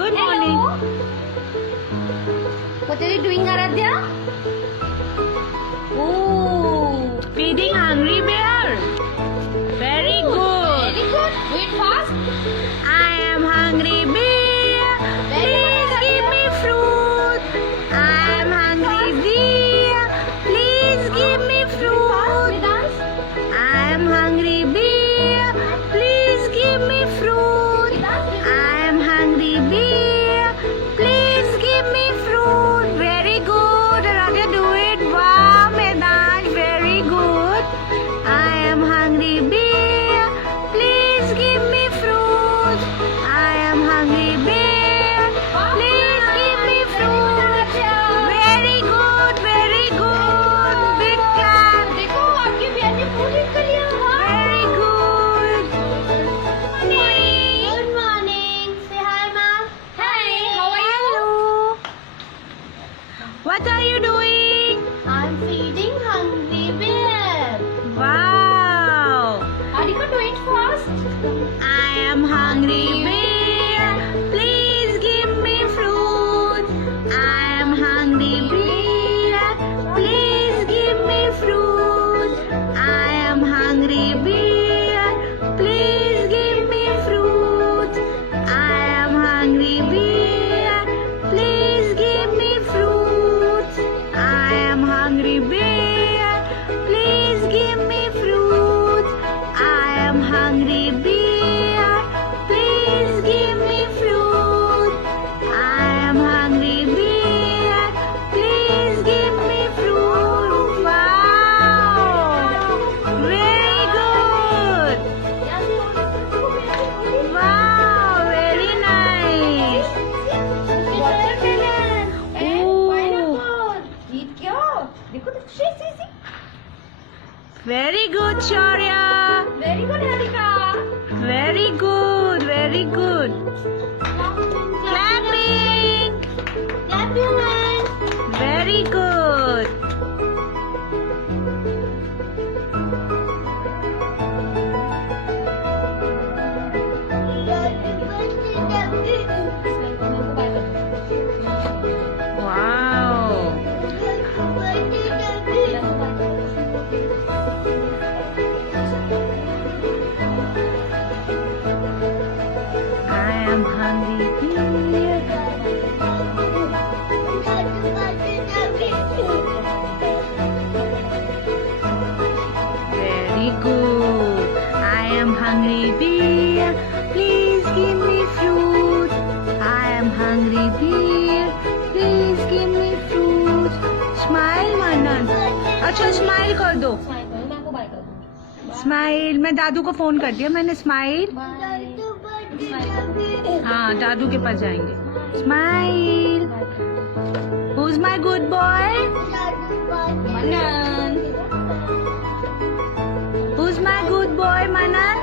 Good morning. What are you doing, Aradhya? Oh, Feeding hungry bear. Very good. very good. Do it fast. I am hungry bear. Please give me fruit. I am hungry bear. Please give me fruit. Dance. I am hungry bear. Please give me fruit. I am hungry bear. Please give me fruit. Very good. Radha, do it. Wow, Medan. Very good. I am hungry bear. Please give me fruit. I am hungry bear. Please give me fruit. Very good. Very good. Big clap. देखो आपके बेर ने फूल hit कर लिया. Very good. Good morning. Say hi, ma'am. Hi. How are you? Hello. What are you doing? I'm feeding hungry bear. Wow. Adika, do it fast. I am hungry bear. Please give me fruit. I am hungry bear. Please give me fruit. I am hungry bear. Please give me fruit. I am hungry bear. Please give me fruit. I am hungry bear. Please give me fruit. I am hungry bear. Please give me fruit. I am hungry bear. Please give me fruit. Wow! Very good. Wow! Very nice. Watermelon. Ooh. Pineapple. Eat क्या? देखो तो see. Very good, Shaurya. Very good, Adika. Very good. Very good. Clapping. Clap your hands. Very good. Wow. I am hungry bear. Very good. I am hungry bear. Please give me fruit. I am hungry bear. Please give me fruit. Smile, Manan. अच्छा smile कर दो. Smile. मैं दादू को phone कर दिया मैंने. Smile. हाँ दादू के पास जाएंगे. Smile. Who's my good boy? Manan. Who's my good boy, Manan?